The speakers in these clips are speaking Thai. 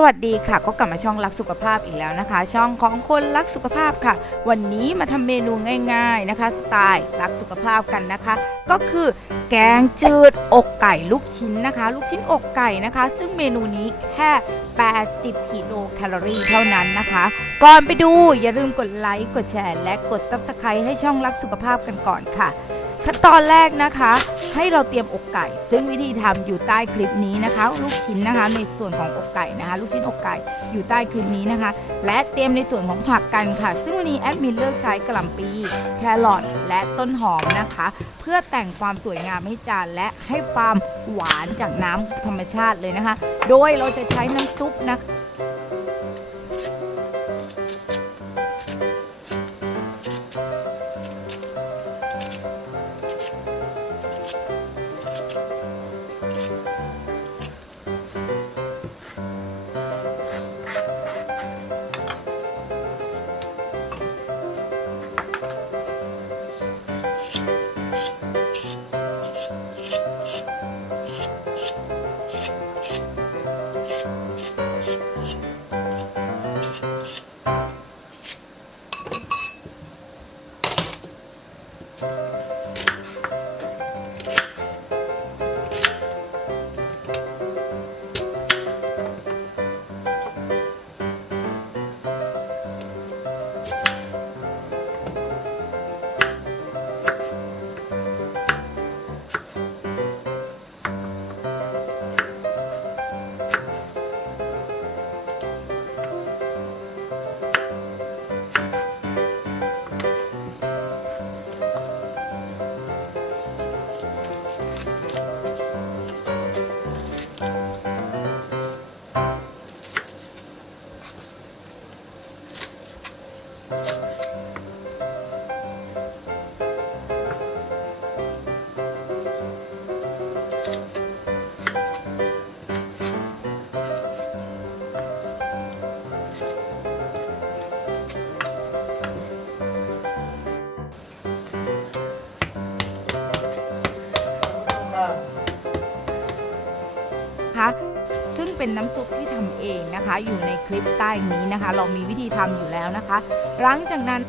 สวัสดีค่ะก็กลับมาช่องรักสุขภาพอีกแล้วนะคะช่องของคนรักสุขภาพค่ะวันนี้มาทำเมนูง่ายๆนะคะสไตล์รักสุขภาพกันนะคะก็คือแกงจืดอกไก่ลูกชิ้นนะคะลูกชิ้นอกไก่นะคะซึ่งเมนูนี้แค่80กิโลแคลอรี่เท่านั้นนะคะก่อนไปดูอย่าลืมกดไลค์กดแชร์และกด Subscribe ให้ช่องรักสุขภาพกันก่อนค่ะขั้นตอนแรกนะคะให้เราเตรียมอกไก่ซึ่งวิธีทำอยู่ใต้คลิปนี้นะคะลูกชิ้นนะคะในส่วนของอกไก่นะคะลูกชิ้นอกไก่อยู่ใต้คลิปนี้นะคะและเตรียมในส่วนของผักกันค่ะซึ่งวันนี้แอดมินเลือกใช้กะหล่ำปีแครอทและต้นหอมนะคะเพื่อแต่งความสวยงามให้จานและให้ความหวานจากน้ำธรรมชาติเลยนะคะโดยเราจะใช้น้ำซุปนะคะซึ่งเป็นน้ำซุปที่ทำเองนะคะอยู่ในคลิปใต้นี้นะคะเรามีวิธีทำอยู่แล้วนะคะหลังจากนั้น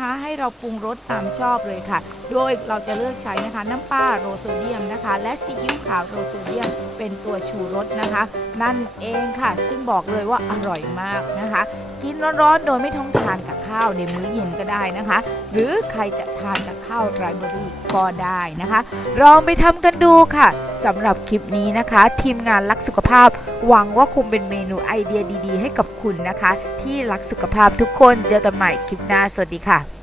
นะคะให้เราปรุงรสตามชอบเลยค่ะโดยเราจะเลือกใช้นะคะน้ำปลาโรโซเดียมนะคะและซีอิ๊วขาวโรโซเดียมเป็นตัวชูรสนะคะนั่นเองค่ะซึ่งบอกเลยว่าอร่อยมากนะคะกินร้อนๆโดยไม่ต้องทานกับข้าวในมื้อเย็นก็ได้นะคะหรือใครจะทานกับข้าวไรซ์เบอรี่ก็ได้นะคะลองไปทำกันดูค่ะสำหรับคลิปนี้นะคะทีมงานรักสุขภาพหวังว่าคงเป็นเมนูไอเดียดีๆให้กับคุณนะคะที่รักสุขภาพทุกคนเจอกันใหม่คลิปหน้าสวัสดีค่ะ